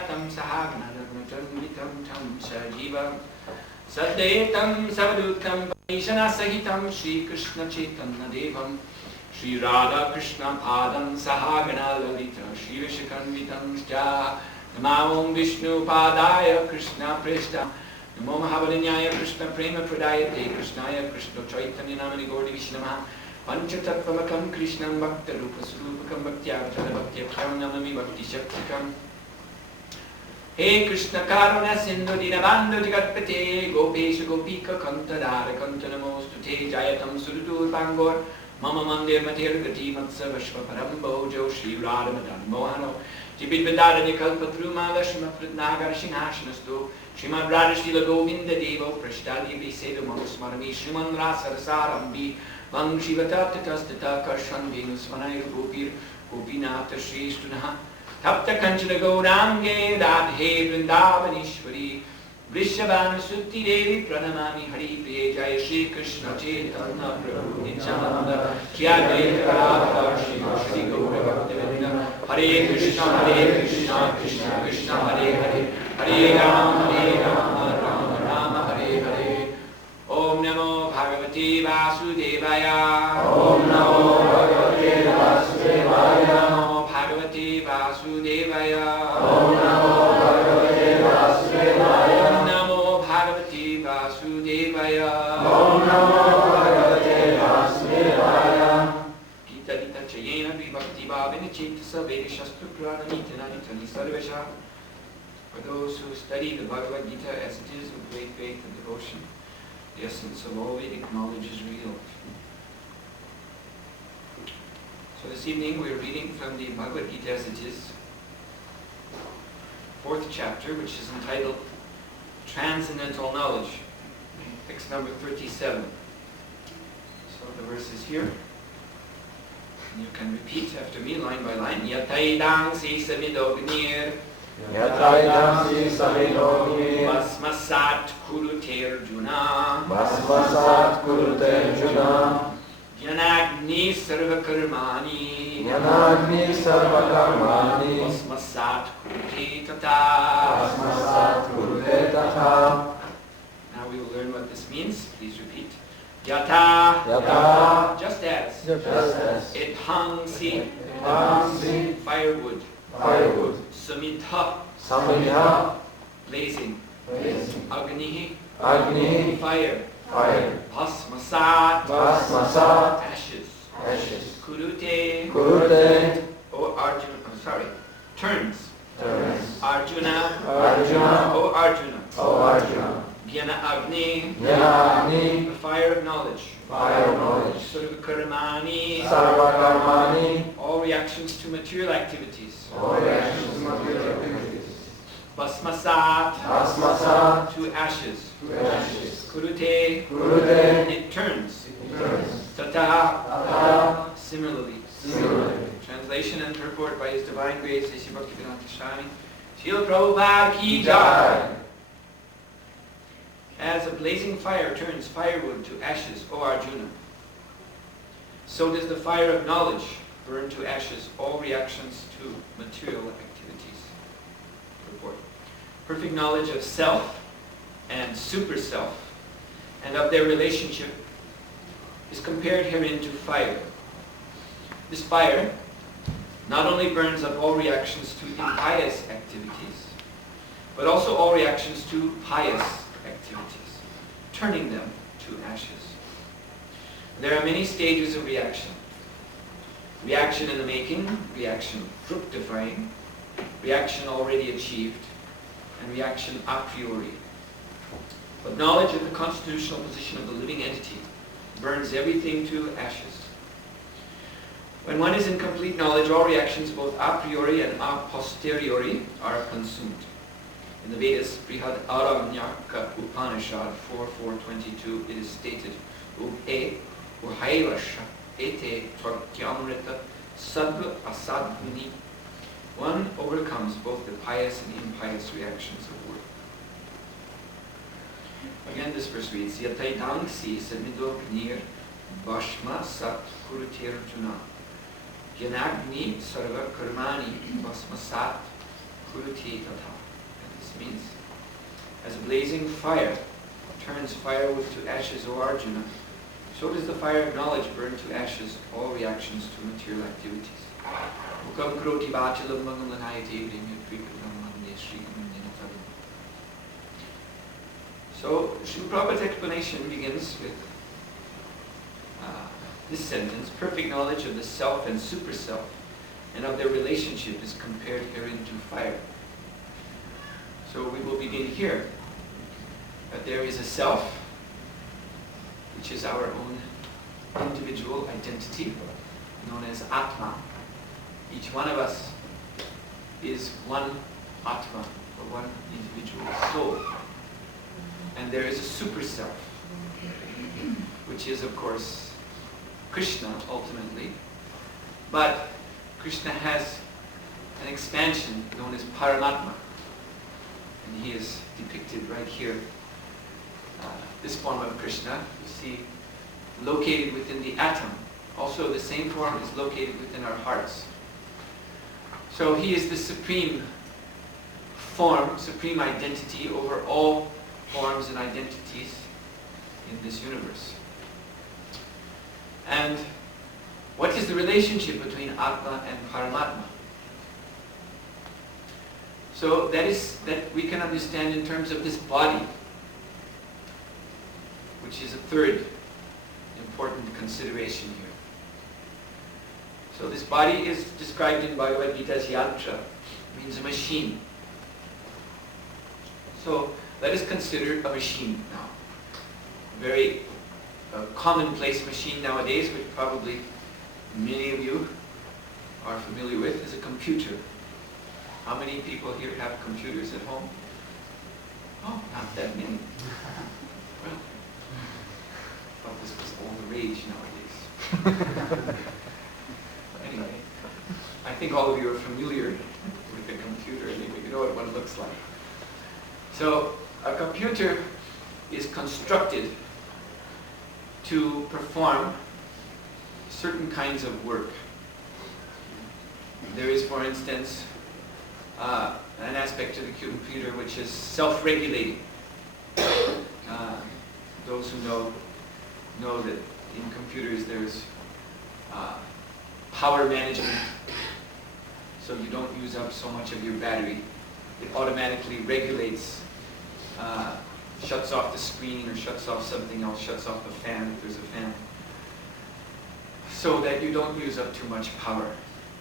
Advaitam Sahaganadavanatam Tam Sajivam Saddetam Savadutam Vaishana Sahitam Shri Krishna Chaitanya Devam Shri Radha Krishna Padam Sahagana Lalita Shri Vishakanvitam Sja Namo Vishnu Padaya Krishna Prishta Namo Mahavalinyaya Krishna Prema Pradayate Krishnaya Krishna Chaitanya Namani Gauri Vishnama Panchatattvamakam Krishnam Bhakta Rupa Surupakam Bhaktyavachala Bhaktyabhyam Namami Bhakti Shaktikam He Krishna Karuna Sindhu Dinabandhu Jagatpate Gopesha Gopika Kantadara Kantanamostute Jayatam Surudur Bangor Mama Mandir Matir Gati Matsa Vashva Parambo Jo Shri Radha Madan Mohano Jibit Vedara Kalpatruma Lashma Pritnagar Sinhashanastu Shrimad Radhashila Govinda Devo Prashtali Visedu Manusmarami Shriman Rasa Sarambi Vang Shivatata Tastata Karshan Venus Vanayur Gopir Gopinata Shri Stunaha Tapta Kanchana Gaurange Radhe Vrindavanishwari Vrishabhanu Sutti Devi Pranamami Hari Priya Jaya Shri Krishna Chaitanya Prabhu Nityananda Shri Advaita Radha Shri Gaura Bhaktivedanta Hare Krishna Krishna Krishna Hare Hare Hare Rama Rama Hare Hare Om Namo Bhagavate Vasudevaya Om Namo Bhagavate Vasudevaya Namo Bhagavate Vasudevaya Om Namo Bhagavate Vasudevaya Namo Bhagavate Vasudevaya Om Namo Bhagavate Vasudevaya Gita Gita Chayena Vibhakti Bhavena Chaitasa Veda Shastra Purana Nitana Nitani Sarvesha. For those who study the Bhagavad Gita as it is with great faith and devotion, the essence of all Vedic knowledge is revealed. So this evening we are reading from the Bhagavad Gita as it is, 4th chapter, which is entitled Transcendental Knowledge, text number 37. So the verse is here. And you can repeat after me line by line. Yataidang si samidognir Yataidamsi Savidogi Vasmasat Kurute Arjuna Vasmasat Kurute Arjuna Jnanagni Sarvakarmani Jnanagni Sarvakarmani Vasmasat Kurute Tata Vasmasat Kurute Tata. Now we will learn what this means. Please repeat. Yata Yata Just as It Hangsi Firewood Samitha Blazing Agni Fire Bhasmasat Ashes Kurute O Arjuna Turns Arjuna O Arjuna Jnana Agni the fire of knowledge Sarvakarmani all reactions to material activities Bhasmasat to ashes Kurute it turns Tata similarly. Translation and purport by His Divine Grace Sri Bhaktivedanta Swami Srila Prabhupada Ki Jai. As a blazing fire turns firewood to ashes, O Arjuna, so does the fire of knowledge burn to ashes all reactions to material activities. Report. Perfect knowledge of self and super-self and of their relationship is compared herein to fire. This fire not only burns up all reactions to impious activities, but also all reactions to pious activities, turning them to ashes. There are many stages of reaction. Reaction in the making, reaction fructifying, reaction already achieved, and reaction a priori. But knowledge of the constitutional position of the living entity burns everything to ashes. When one is in complete knowledge, all reactions both a priori and a posteriori are consumed. In the Vedas, Brihad Aranyaka Upanishad 4.4.22, it is stated, Ube Uhaivasha Ete Tvakyamrita Sadva Asadguni. One overcomes both the pious and impious reactions of work. Again, this verse reads, Yataidangsi Samidognir Bhashma Sat Kurutirjuna Gyanagni Sarva Karmani Bhasma Sat Kuruti Tatha. And this means, as a blazing fire turns firewood to ashes, O Arjuna, so does the fire of knowledge burn to ashes all reactions to material activities. Mukam Kuroti Vachalam Mangalanayate Vrimyatrikam Manye Srikamanyana Tadam. So, Srila Prabhupada's explanation begins with this sentence: perfect knowledge of the self and super self and of their relationship is compared herein to fire. So we will begin here. That there is a self, which is our own individual identity, known as Atma. Each one of us is one Atma, or one individual soul. And there is a super self, which is, of course, Krishna ultimately. But Krishna has an expansion known as Paramatma. And he is depicted right here. This form of Krishna, you see, located within the atom. Also, the same form is located within our hearts. So he is the supreme form, supreme identity over all forms and identities in this universe. And what is the relationship between Atma and Paramatma? So that we can understand in terms of this body, which is a third important consideration here. So this body is described in Bhagavad Gita's yantra, means a machine. So let us consider a machine now. A very commonplace machine nowadays, which probably many of you are familiar with, is a computer. How many people here have computers at home? Oh, not that many. Well, I thought this was all the rage nowadays. Anyway, I think all of you are familiar with a computer and you know what one looks like. So, a computer is constructed to perform certain kinds of work. There is, for instance, an aspect to the computer which is self-regulating. Those who know that in computers there's power management, so you don't use up so much of your battery. It automatically regulates, shuts off the screen or shuts off something else, shuts off the fan if there's a fan, so that you don't use up too much power.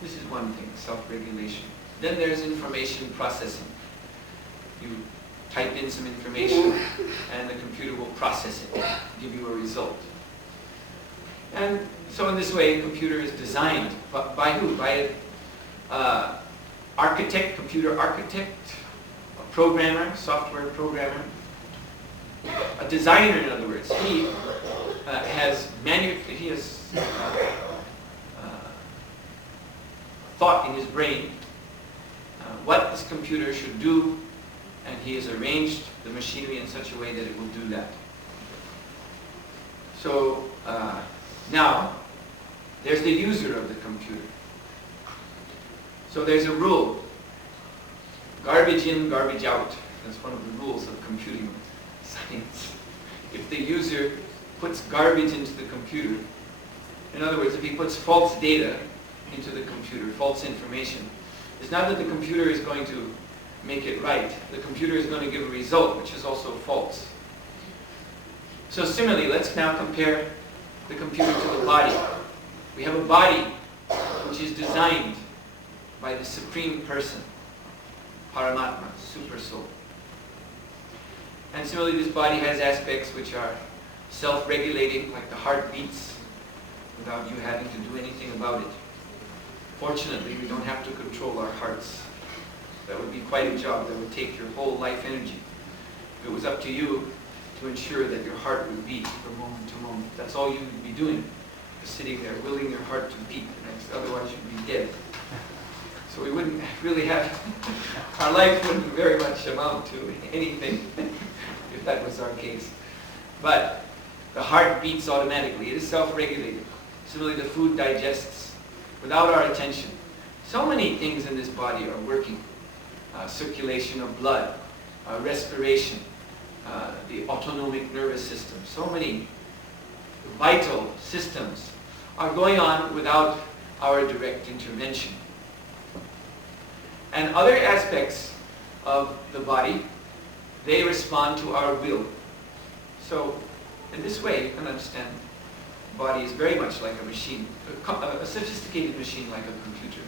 This is one thing, self-regulation. Then there's information processing. You type in some information and the computer will process it, give you a result. And so in this way, a computer is designed. By who? By an architect, computer architect, a programmer, software programmer, a designer, in other words. He has thought in his brain what this computer should do, and he has arranged the machinery in such a way that it will do that. So now, there's the user of the computer. So there's a rule. Garbage in, garbage out. That's one of the rules of computing science. If the user puts garbage into the computer, in other words, if he puts false data into the computer, false information, it's not that the computer is going to make it right. The computer is going to give a result which is also false. So similarly, let's now compare the computer to the body. We have a body which is designed by the Supreme Person, Paramatma, Super Soul. And similarly, this body has aspects which are self-regulating, like the heart beats without you having to do anything about it. Fortunately, we don't have to control our hearts. That would be quite a job. That would take your whole life energy. If it was up to you to ensure that your heart would beat from moment to moment, that's all you would be doing, just sitting there willing your heart to beat. Otherwise, you'd be dead. So we wouldn't really have, our life wouldn't very much amount to anything if that was our case. But the heart beats automatically. It is self-regulated. Similarly, the food digests without our attention. So many things in this body are working circulation of blood, respiration, the autonomic nervous system. So many vital systems are going on without our direct intervention. And other aspects of the body, they respond to our will. So in this way you can understand the body is very much like a machine, a sophisticated machine like a computer.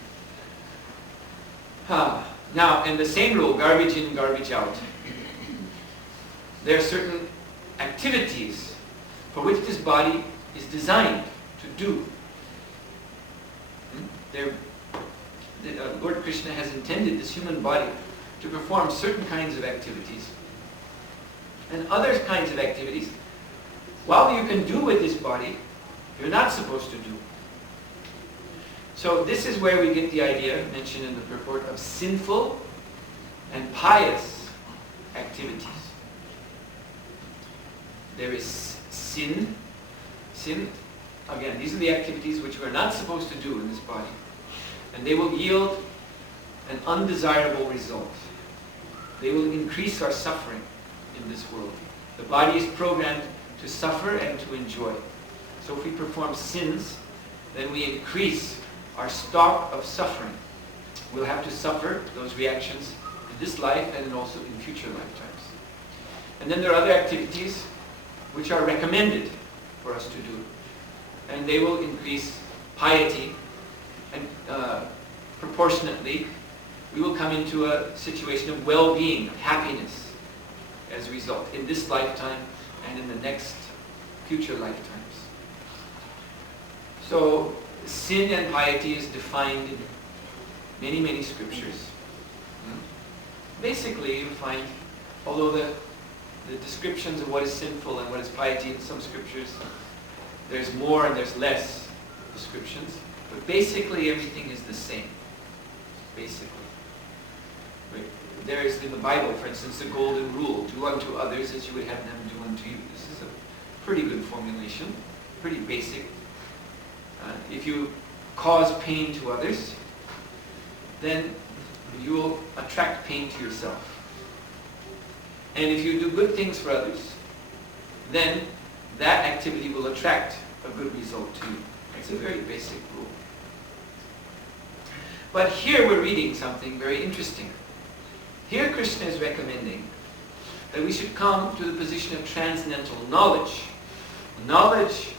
Now, in the same rule, garbage in, garbage out, there are certain activities for which this body is designed to do. Lord Krishna has intended this human body to perform certain kinds of activities. And other kinds of activities, while you can do with this body, you're not supposed to do. So this is where we get the idea, mentioned in the purport, of sinful and pious activities. There is sin. Sin, again, these are the activities which we're not supposed to do in this body. And they will yield an undesirable result. They will increase our suffering in this world. The body is programmed to suffer and to enjoy. So if we perform sins, then we increase our stock of suffering. We'll have to suffer those reactions in this life and also in future lifetimes. And then there are other activities which are recommended for us to do. And they will increase piety, and proportionately we will come into a situation of well-being, of happiness as a result in this lifetime and in the next future lifetimes. So sin and piety is defined in many, many scriptures. Basically you find, although the descriptions of what is sinful and what is piety in some scriptures, there's more and there's less descriptions, but basically everything is the same. Basically. There is in the Bible, for instance, the golden rule: do unto others as you would have them do unto you. This is a pretty good formulation, pretty basic. If you cause pain to others, then you will attract pain to yourself. And if you do good things for others, then that activity will attract a good result to you. It's a very basic rule. But here we're reading something very interesting. Here Krishna is recommending that we should come to the position of transcendental knowledge. Knowledge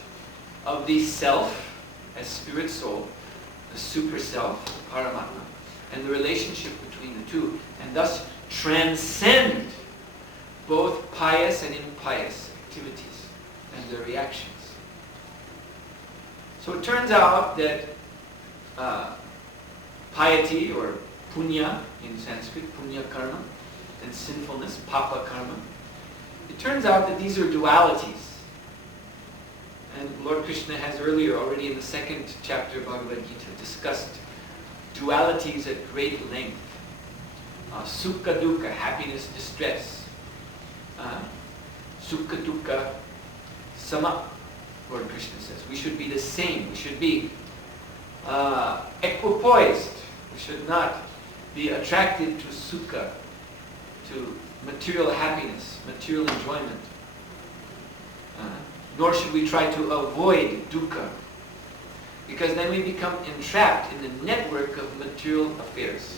of the self as spirit soul, the super self, Paramatma, and the relationship between the two, and thus transcend both pious and impious activities and their reactions. So it turns out that piety, or punya in Sanskrit, punya karma, and sinfulness, papa karma, it turns out that these are dualities. And Lord Krishna has earlier, already in the second chapter of Bhagavad Gita, discussed dualities at great length. Sukha dukkha, happiness, distress. Sukha dukkha, sama, Lord Krishna says. We should be the same. We should be equipoised. We should not be attracted to sukha, to material happiness, material enjoyment. Nor should we try to avoid dukkha, because then we become entrapped in the network of material affairs.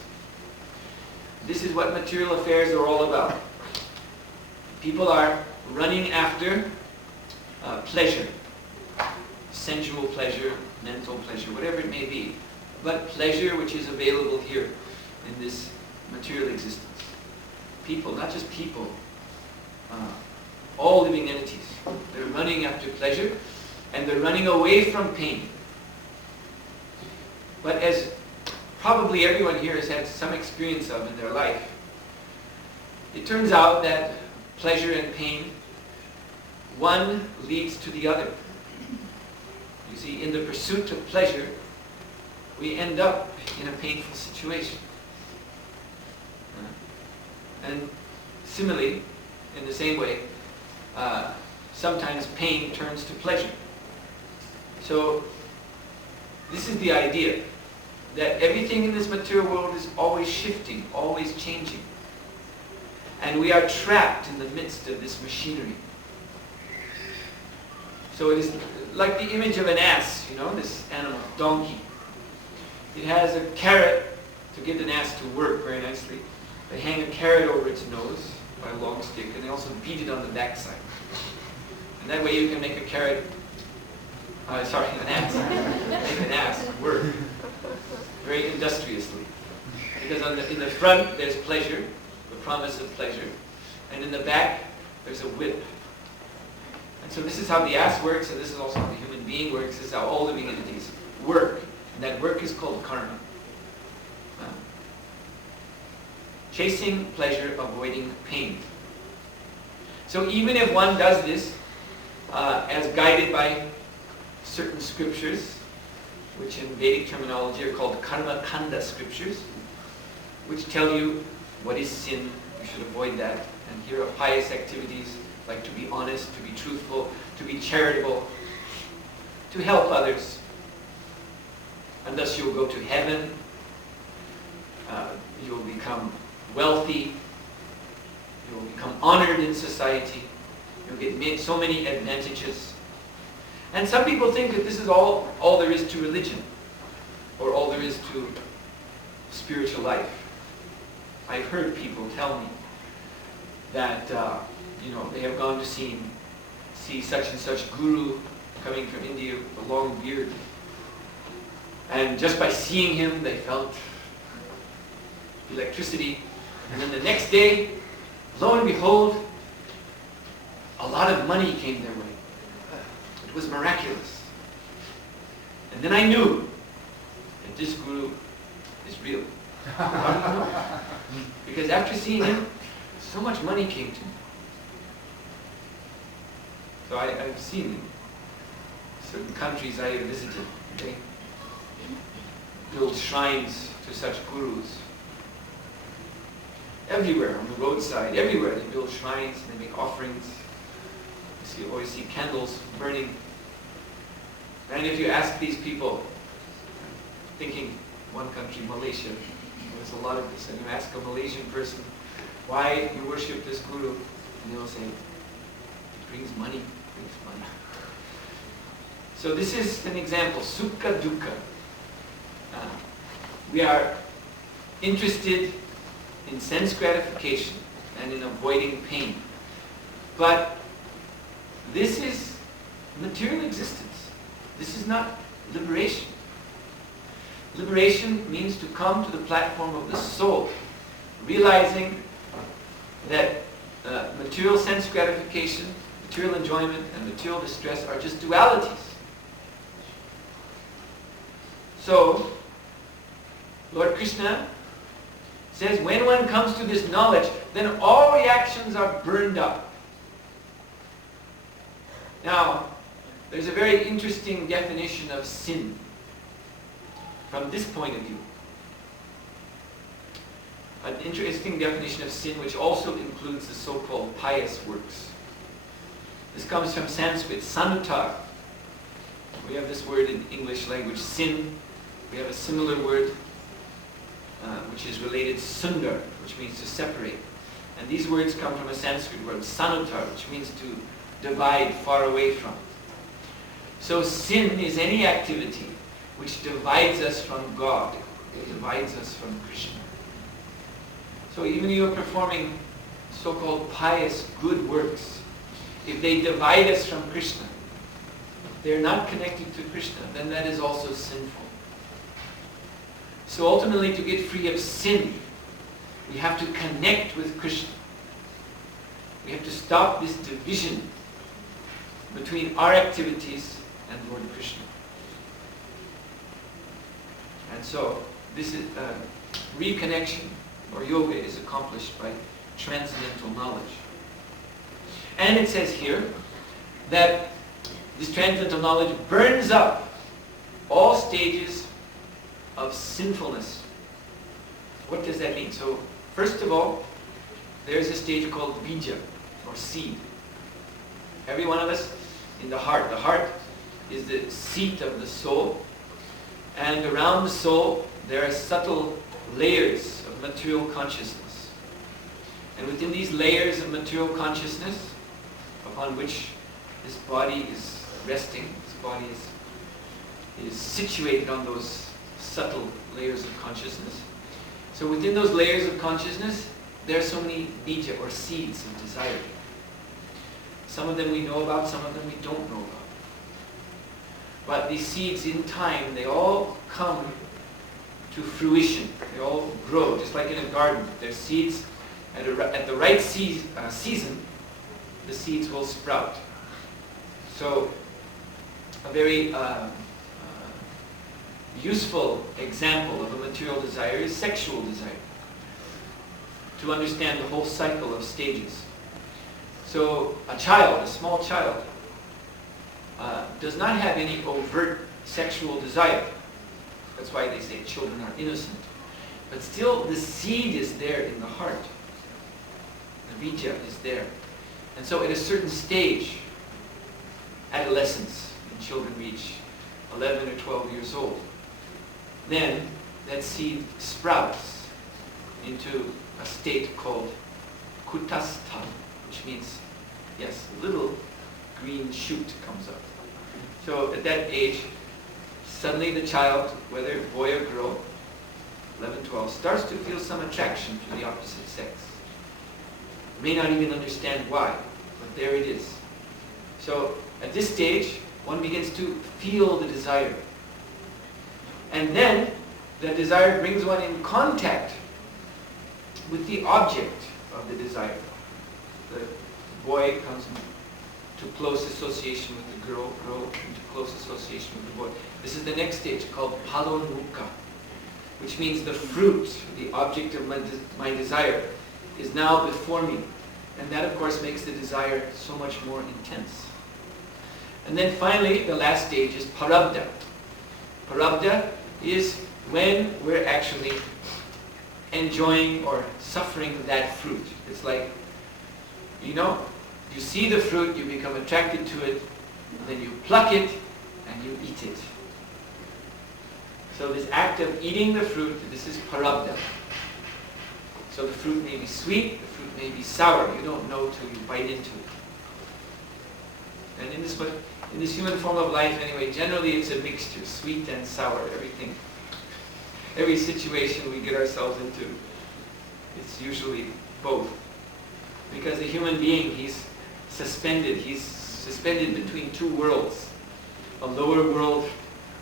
This is what material affairs are all about. People are running after pleasure, sensual pleasure, mental pleasure, whatever it may be, but pleasure which is available here in this material existence. People, not just people, all living entities, they're running after pleasure, and they're running away from pain. But as probably everyone here has had some experience of in their life, it turns out that pleasure and pain, one leads to the other. You see, in the pursuit of pleasure, we end up in a painful situation. And similarly, in the same way, sometimes pain turns to pleasure. So this is the idea, that everything in this material world is always shifting, always changing. And we are trapped in the midst of this machinery. So it is like the image of an ass, you know, this animal, donkey. It has a carrot to get an ass to work very nicely. They hang a carrot over its nose by a long stick, and they also beat it on the backside. And that way you can make a carrot, an ass, make an ass work very industriously. Because in the front there's pleasure, the promise of pleasure, and in the back there's a whip. And so this is how the ass works, and this is also how the human being works. This is how all living entities work. And that work is called karma. Chasing pleasure, avoiding pain. So even if one does this as guided by certain scriptures, which in Vedic terminology are called karma kanda scriptures, which tell you what is sin, you should avoid that. And here are pious activities like to be honest, to be truthful, to be charitable, to help others. And thus you'll go to heaven, you'll become wealthy, you'll become honored in society, you'll get so many advantages. And some people think that this is all there is to religion, or all there is to spiritual life. I've heard people tell me that they have gone to see such and such guru coming from India with a long beard, and just by seeing him they felt electricity, and then the next day, lo and behold, a lot of money came their way. It was miraculous. And then I knew that this guru is real. How do you know? Because after seeing him, so much money came to me. So I've seen certain countries I have visited. They build shrines to such gurus. Everywhere, on the roadside, everywhere they build shrines and they make offerings. You always see candles burning. And if you ask these people, thinking one country, Malaysia, there's a lot of this, and you ask a Malaysian person, why you worship this guru? And they'll say, it brings money, So this is an example, sukha dukkha. We are interested in sense gratification and in avoiding pain. But this is material existence. This is not liberation. Liberation means to come to the platform of the soul, realizing that material sense gratification, material enjoyment, and material distress are just dualities. So, Lord Krishna says when one comes to this knowledge, then all reactions are burned up. Now, there's a very interesting definition of sin from this point of view. An interesting definition of sin which also includes the so-called pious works. This comes from Sanskrit, sanutar. We have this word in English language, sin. We have a similar word which is related, sundar, which means to separate. And these words come from a Sanskrit word, sanutar, which means to divide, far away from. So sin is any activity which divides us from God, divides us from Krishna. So even you are performing so-called pious good works, if they divide us from Krishna, they're not connected to Krishna, then that is also sinful. So ultimately, to get free of sin, we have to connect with Krishna. We have to stop this division between our activities and Lord Krishna. And so, this is reconnection, or yoga, is accomplished by transcendental knowledge. And it says here that this transcendental knowledge burns up all stages of sinfulness. What does that mean? So, first of all, there's a stage called bija, or seed. Every one of us in the heart. The heart is the seat of the soul. And around the soul, there are subtle layers of material consciousness. And within these layers of material consciousness, upon which this body is resting, this body is situated on those subtle layers of consciousness. So within those layers of consciousness, there are so many bija, or seeds of desire. Some of them we know about, some of them we don't know about. But these seeds in time, they all come to fruition. They all grow, just like in a garden. There's seeds, at the right season, the seeds will sprout. So a very useful example of a material desire is sexual desire, to understand the whole cycle of stages. So a child, a small child, does not have any overt sexual desire. That's why they say children are innocent. But still, the seed is there in the heart. The bija is there. And so at a certain stage, adolescence, when children reach 11 or 12 years old, then that seed sprouts into a state called kutastha, which means, yes, a little green shoot comes up. So at that age, suddenly the child, whether boy or girl, 11, 12, starts to feel some attraction to the opposite sex. May not even understand why, but there it is. So at this stage, one begins to feel the desire. And then that desire brings one in contact with the object of the desire. The boy comes into close association with the girl into close association with the boy. This is the next stage called palonuka, which means the fruit, the object of my desire, is now before me. And that, of course, makes the desire so much more intense. And then finally, the last stage is parabdha. Parabdha is when we're actually enjoying or suffering that fruit. It's like, you see the fruit, you become attracted to it, and then you pluck it and you eat it. So this act of eating the fruit, this is parabdha. So the fruit may be sweet, the fruit may be sour. You don't know till you bite into it. And in this human form of life anyway, generally it's a mixture, sweet and sour, everything. Every situation we get ourselves into, it's usually both. Because the human being, he's suspended between two worlds. A lower world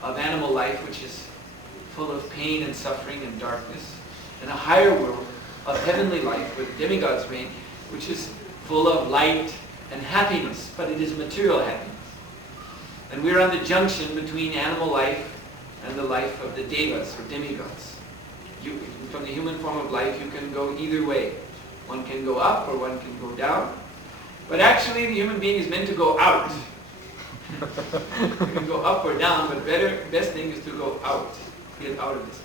of animal life, which is full of pain and suffering and darkness, and a higher world of heavenly life where the demigods reign, which is full of light and happiness, but it is material happiness. And we're on the junction between animal life and the life of the devas or demigods. From the human form of life, you can go either way. One can go up or one can go down. But actually, the human being is meant to go out. You can go up or down, but best thing is to go out. Get out of this.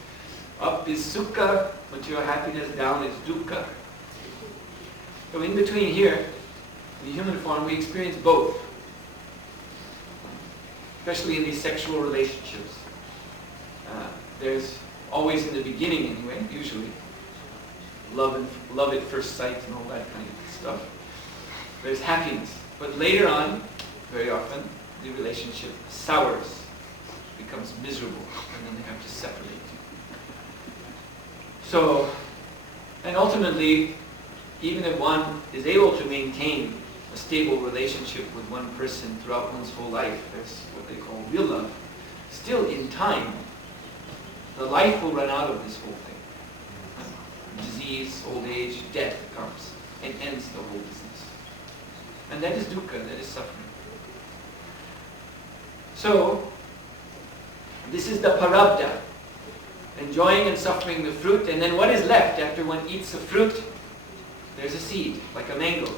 Up is sukha, material happiness. Down is dukkha. So in between here, in the human form, we experience both. Especially in these sexual relationships. There's always in the beginning anyway, usually, love at first sight and all that kind of stuff. There's happiness. But later on, very often, the relationship sours, becomes miserable, and then they have to separate. So, and ultimately, even if one is able to maintain a stable relationship with one person throughout one's whole life, that's what they call real love, still in time, the life will run out of this whole thing. Disease, old age, death comes and ends the whole business. And that is dukkha, that is suffering. So, this is the parabdha, enjoying and suffering the fruit, and then what is left after one eats the fruit? There's a seed, like a mango.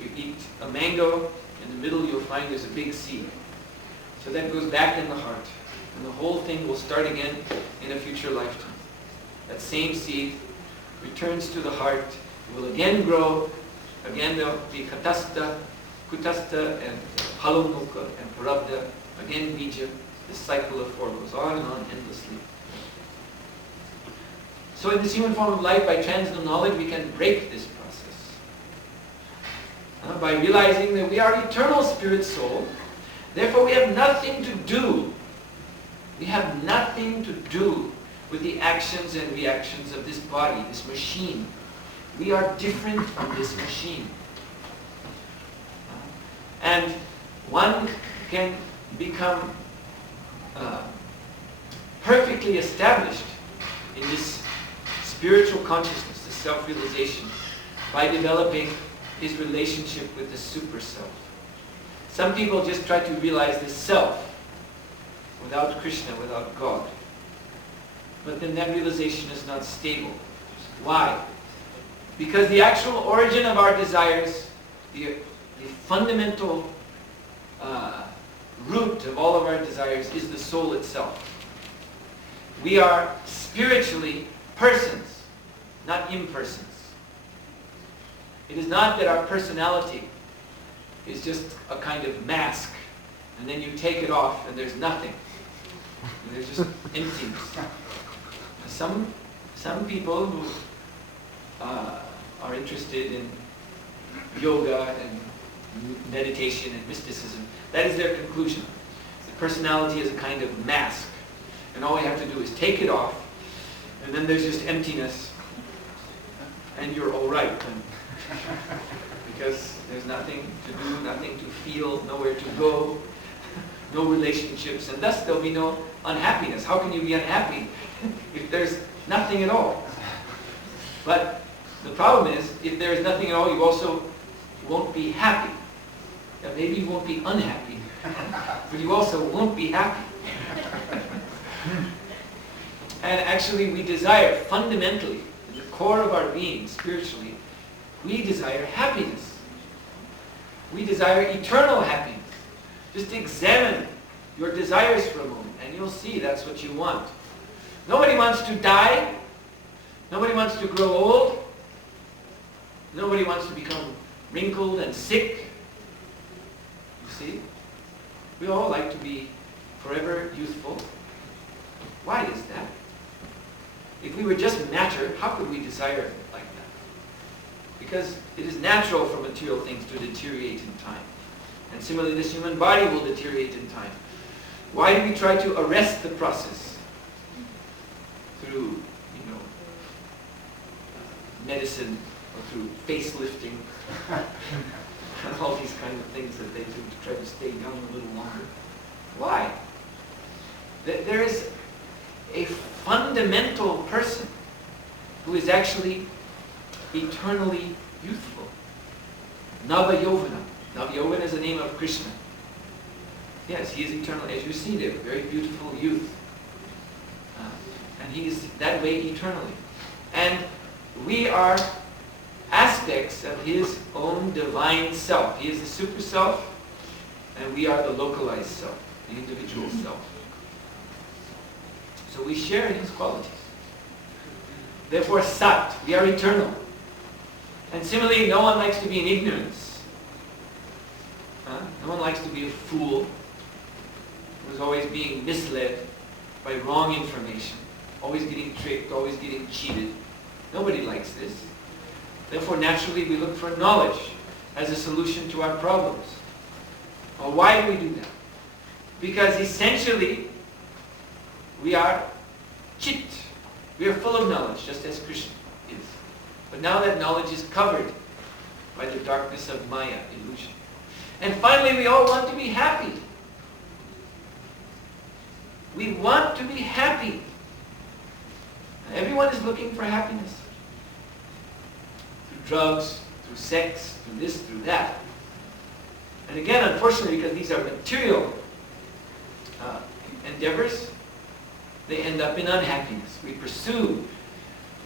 You eat a mango, in the middle you'll find there's a big seed. So that goes back in the heart. And the whole thing will start again in a future lifetime. That same seed returns to the heart. It will again grow. Again there will be kutastha, and palonuka, and parabdha. Again bija. This cycle of four goes on and on endlessly. So in this human form of life, by transcendental knowledge, we can break this process. By realizing that we are eternal spirit soul, therefore we have nothing to do. We have nothing to do with the actions and reactions of this body, this machine. We are different from this machine. And one can become perfectly established in this spiritual consciousness, this self-realization, by developing his relationship with the super self. Some people just try to realize the self without Krishna, without God. But then that realization is not stable. Why? Because the actual origin of our desires, the fundamental root of all of our desires is the soul itself. We are spiritually persons, not impersons. It is not that our personality is just a kind of mask, and then you take it off and there's nothing. And there's just emptiness. Some people who are interested in yoga and meditation and mysticism, that is their conclusion. The personality is a kind of mask, and all we have to do is take it off, and then there's just emptiness, and you're all right. Because there's nothing to do, nothing to feel, nowhere to go, no relationships, and thus there'll be no unhappiness. How can you be unhappy if there's nothing at all? But the problem is, if there is nothing at all, you also won't be happy. Yeah, maybe you won't be unhappy, but you also won't be happy. And actually, we desire fundamentally, in the core of our being, spiritually, we desire happiness. We desire eternal happiness. Just examine your desires for a moment, and you'll see that's what you want. Nobody wants to die. Nobody wants to grow old. Nobody wants to become wrinkled and sick. You see? We all like to be forever youthful. Why is that? If we were just matter, how could we desire like that? Because it is natural for material things to deteriorate in time. And similarly, this human body will deteriorate in time. Why do we try to arrest the process? Through, medicine, or through facelifting, and all these kind of things that they do to try to stay young a little longer. Why? There is a fundamental person who is actually eternally youthful. Nava-yovana. Nava-yovana is the name of Krishna. Yes, he is eternal. As you see there, very beautiful youth. And he is that way eternally. And we are aspects of his own divine self. He is the super self, and we are the localized self, the individual self. So we share in his qualities. Therefore, Sat, we are eternal. And similarly, no one likes to be in ignorance. No one likes to be a fool who's always being misled by wrong information, always getting tricked, always getting cheated. Nobody likes this. Therefore, naturally, we look for knowledge as a solution to our problems. Well, why do we do that? Because essentially, we are chit. We are full of knowledge, just as Krishna is. But now that knowledge is covered by the darkness of Maya, illusion. And finally, we all want to be happy. We want to be happy. Everyone is looking for happiness. Through drugs, through sex, through this, through that. And again, unfortunately, because these are material endeavors, they end up in unhappiness. We pursue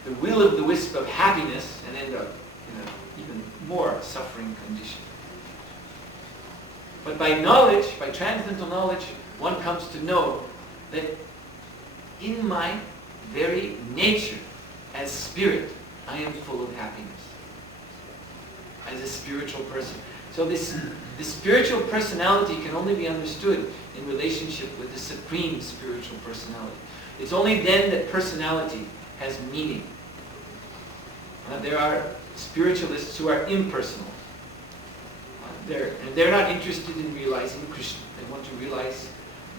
the will-o'-the-wisp of happiness and end up in an even more suffering condition. But by knowledge, by transcendental knowledge, one comes to know that in my very nature, as spirit, I am full of happiness. As a spiritual person. So this spiritual personality can only be understood in relationship with the supreme spiritual personality. It's only then that personality has meaning. There are spiritualists who are impersonal. They're not interested in realizing Krishna. They want to realize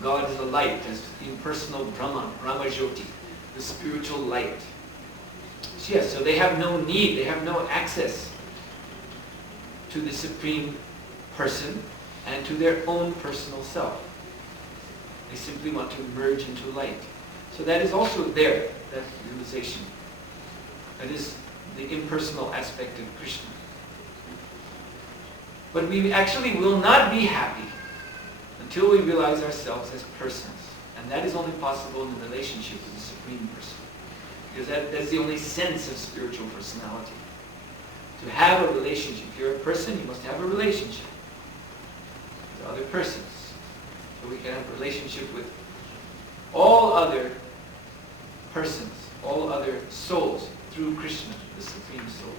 God as a light, as the impersonal Brahman, Ramajyoti, the spiritual light. So yes, so they have no need, they have no access to the supreme person and to their own personal self. They simply want to merge into light. So that is also there, that realization. That is the impersonal aspect of Krishna. But we actually will not be happy until we realize ourselves as persons. And that is only possible in the relationship with the Supreme Person. Because that's the only sense of spiritual personality. To have a relationship. If you're a person, you must have a relationship with other persons. So we can have a relationship with all other persons, all other souls, through Krishna, the Supreme Soul.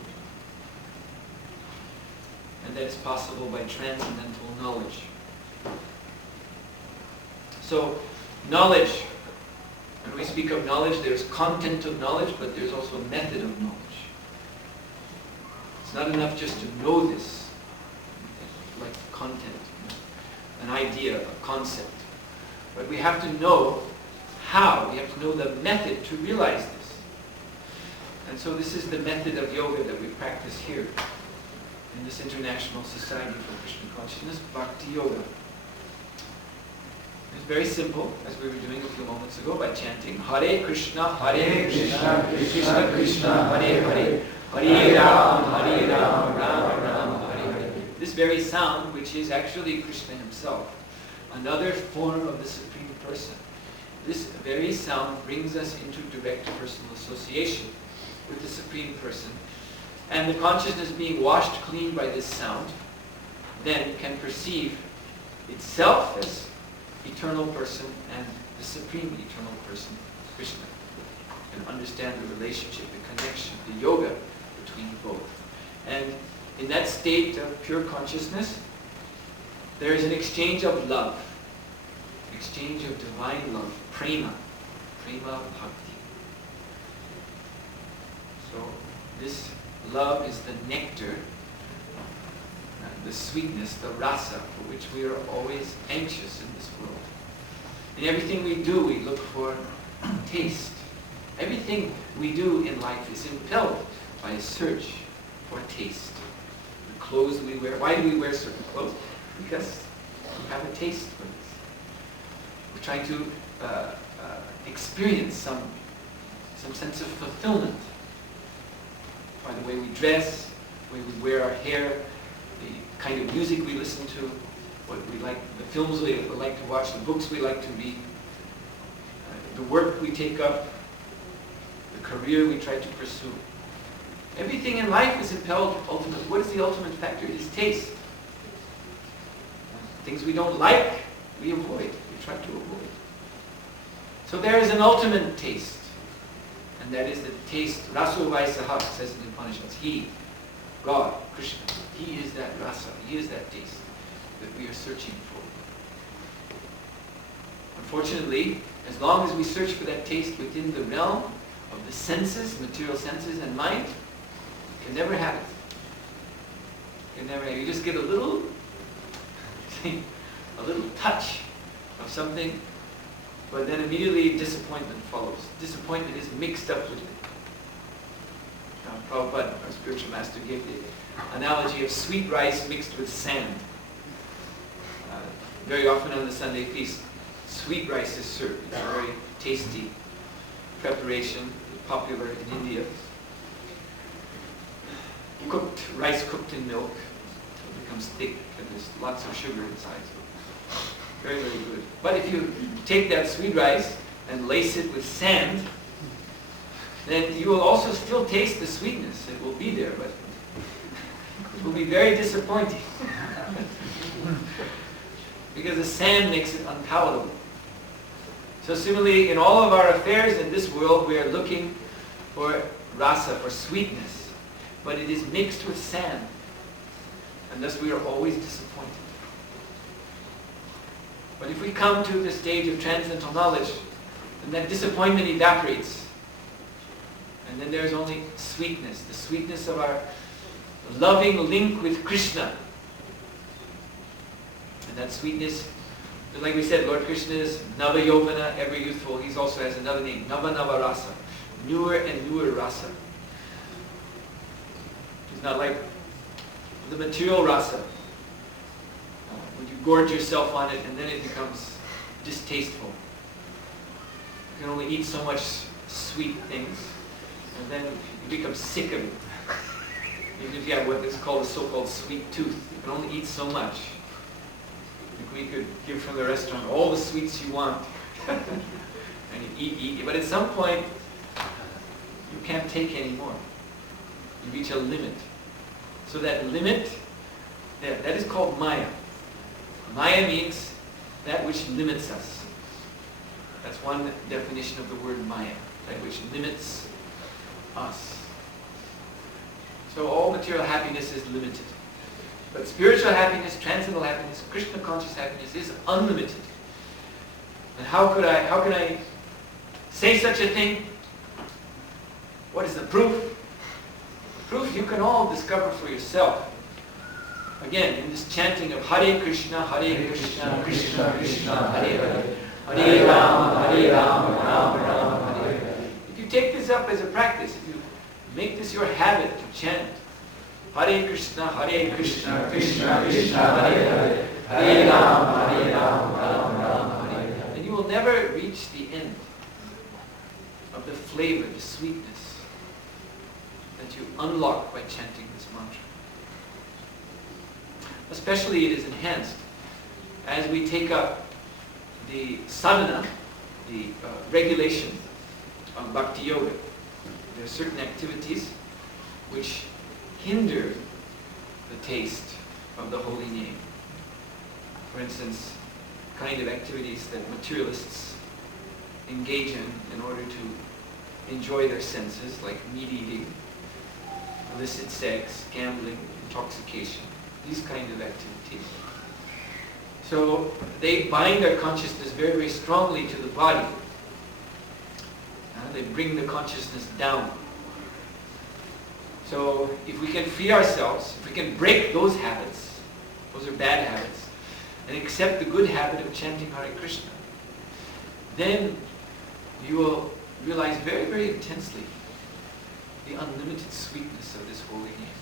And that is possible by transcendental knowledge. So, knowledge, when we speak of knowledge, there's content of knowledge, but there's also method of knowledge. It's not enough just to know this, like content, an idea, a concept. But we have to know how, we have to know the method to realize this. And so this is the method of yoga that we practice here in this International Society for Krishna Consciousness, Bhakti Yoga. It's very simple, as we were doing a few moments ago, by chanting Hare Krishna, Krishna Krishna, Krishna Hare Hare, Hare Ram, Ram Ram, Hare Hare. This very sound, which is actually Krishna himself, another form of the Supreme Person. This very sound brings us into direct personal association with the Supreme Person. And the consciousness being washed clean by this sound, then can perceive itself as eternal person and the Supreme Eternal Person, Krishna. And understand the relationship, the connection, the yoga between both. And in that state of pure consciousness, there is an exchange of love, exchange of divine love, prema bhakti. So this love is the nectar, the sweetness, the rasa, for which we are always anxious in this world. In everything we do, we look for taste. Everything we do in life is impelled by a search for taste. The clothes we wear. Why do we wear certain clothes? Because we have a taste for this. We're trying to experience some sense of fulfillment by the way we dress, the way we wear our hair, the kind of music we listen to, what we like, the films we like to watch, the books we like to read, the work we take up, the career we try to pursue. Everything in life is impelled ultimately. What is the ultimate factor? It is taste. Things we don't like, we avoid. We try to avoid. So there is an ultimate taste. And that is the taste, raso vaisaha, says in the Upanishads. He, God, Krishna, He is that rasa, He is that taste that we are searching for. Unfortunately, as long as we search for that taste within the realm of the senses, material senses and mind, you can never have it. You can never have it. You just get a little touch of something, but then immediately disappointment follows. Disappointment is mixed up with it. Prabhupada, our spiritual master, gave the analogy of sweet rice mixed with sand. Very often on the Sunday feast, sweet rice is served. It's a very tasty preparation, popular in India. Rice cooked in milk, so it becomes thick, and there's lots of sugar inside. So very, very good. But if you take that sweet rice and lace it with sand, then you will also still taste the sweetness. It will be there, but it will be very disappointing. Because the sand makes it unpalatable. So similarly, in all of our affairs in this world, we are looking for rasa, for sweetness. But it is mixed with sand. And thus we are always disappointed. But if we come to the stage of transcendental knowledge, then that disappointment evaporates. And then there's only sweetness, the sweetness of our loving link with Krishna. And that sweetness, like we said, Lord Krishna is Nava Yovana, ever youthful. He also has another name, Nava Nava Rasa, newer and newer rasa. He's not like the material rasa, when you gorge yourself on it and then it becomes distasteful. You can only eat so much sweet things, and then you become sick of it. Even if you have what is called a so-called sweet tooth, you can only eat so much. We could give from the restaurant all the sweets you want, and you eat, but at some point, you can't take any more. You reach a limit. So that limit, that is called Maya. Maya means that which limits us. That's one definition of the word Maya, that which limits us. So all material happiness is limited. But spiritual happiness, transcendental happiness, Krishna conscious happiness is unlimited. And how can I say such a thing? What is the proof? The proof you can all discover for yourself. Again, in this chanting of Hare Krishna, Krishna Krishna, Hare Hare, Hare Rama, Rama Rama, Hare Hare. If you take this up as a practice, if you make this your habit to chant, Hare Krishna, Krishna Krishna, Hare Hare, Hare Rama, Rama Rama, Hare Hare, then you will never reach the end of the flavor, the sweetness that you unlock by chanting this mantra. Especially it is enhanced as we take up the sadhana, the regulation of bhakti yoga. There are certain activities which hinder the taste of the holy name. For instance, kind of activities that materialists engage in order to enjoy their senses, like meat eating, illicit sex, gambling, intoxication, these kind of activities. So they bind their consciousness very, very strongly to the body. They bring the consciousness down. So if we can free ourselves, if we can break those habits, those are bad habits, and accept the good habit of chanting Hare Krishna, then you will realize very, very intensely the unlimited sweetness of this holy name.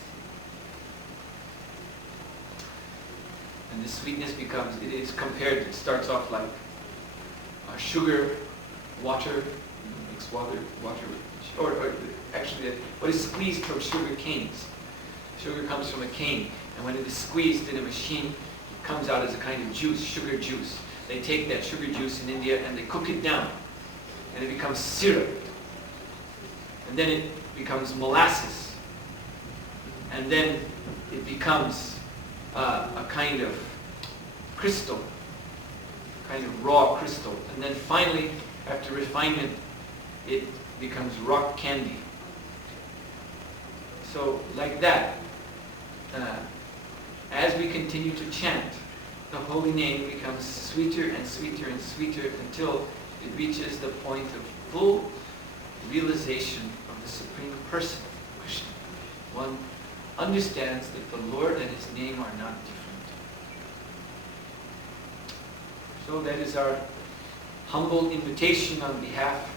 And this sweetness becomes, it is compared, it starts off like sugar, water, mixed water, or actually what is squeezed from sugar canes. Sugar comes from a cane, and when it is squeezed in a machine, it comes out as a kind of juice, sugar juice. They take that sugar juice in India and they cook it down, and it becomes syrup. And then it becomes molasses. And then it becomes a kind of crystal, kind of raw crystal. And then finally, after refinement, it becomes rock candy. So like that, as we continue to chant, the holy name becomes sweeter and sweeter and sweeter until it reaches the point of full realization of the Supreme Person, Krishna. One understands that the Lord and His name are not different. So that is our humble invitation on behalf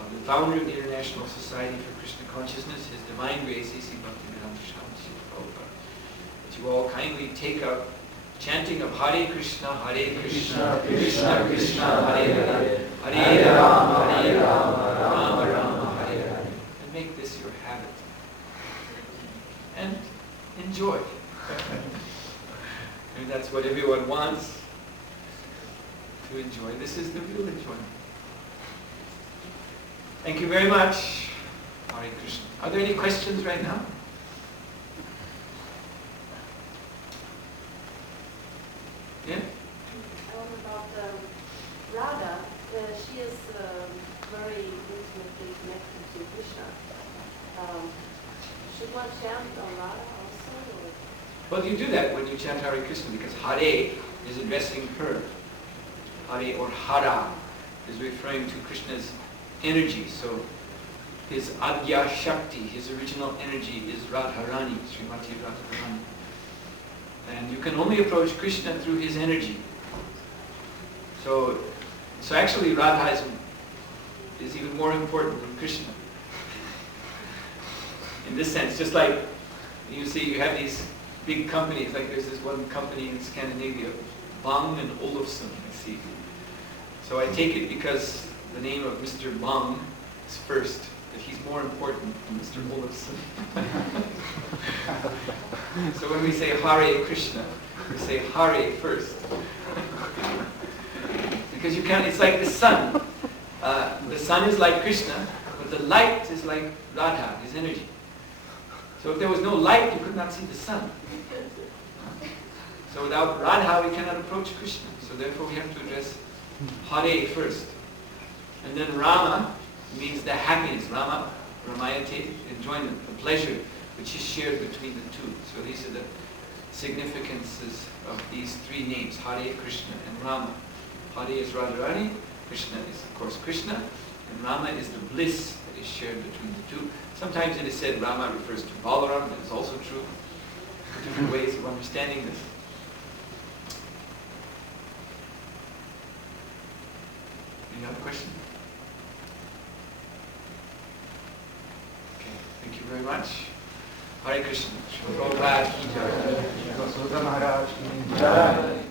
of the founder of the International Society for Krishna Consciousness, His Divine Grace, A.C. Bhaktivedanta Swami Prabhupada, that you all kindly take up chanting of Hare Krishna, Krishna Krishna, Hare Hare, Hare Rama, Rama Rama, Hare Hare, and make this your habit. And enjoy. And that's what everyone wants, to enjoy. This is the real enjoyment. Thank you very much. Hare Krishna. Are there any questions right now? Yeah? About Radha, she is very intimately connected to Krishna. Should one chant on Radha also? Or? Well, you do that when you chant Hare Krishna because Hare is addressing her. Hare or Hara is referring to Krishna's energy. So his Adya Shakti, his original energy is Radharani, Srimati Radharani. And you can only approach Krishna through his energy. So actually Radha is even more important than Krishna. In this sense, just like you see, you have these big companies, like there's this one company in Scandinavia, Bang and Olufsen, I see. So I take it because the name of Mr. Bang is first, that he's more important than Mr. Olufsen. So when we say Hare Krishna, we say Hare first. Because you can't, it's like the sun. The sun is like Krishna, but the light is like Radha, his energy. So if there was no light, you could not see the sun. So without Radha, we cannot approach Krishna. So therefore we have to address Hare first. And then Rama means the happiness. Rama, Ramayate, enjoyment, the pleasure which is shared between the two. So these are the significances of these three names, Hare, Krishna, and Rama. Hare is Radharani, Krishna is of course Krishna, and Rama is the bliss that is shared between the two. Sometimes it is said Rama refers to Balaram, that is also true. There are different ways of understanding this. Any other question? Okay, thank you very much. Hare Krishna. Shri Prabhupada ki jai. Suhotra Maharaj ki jai.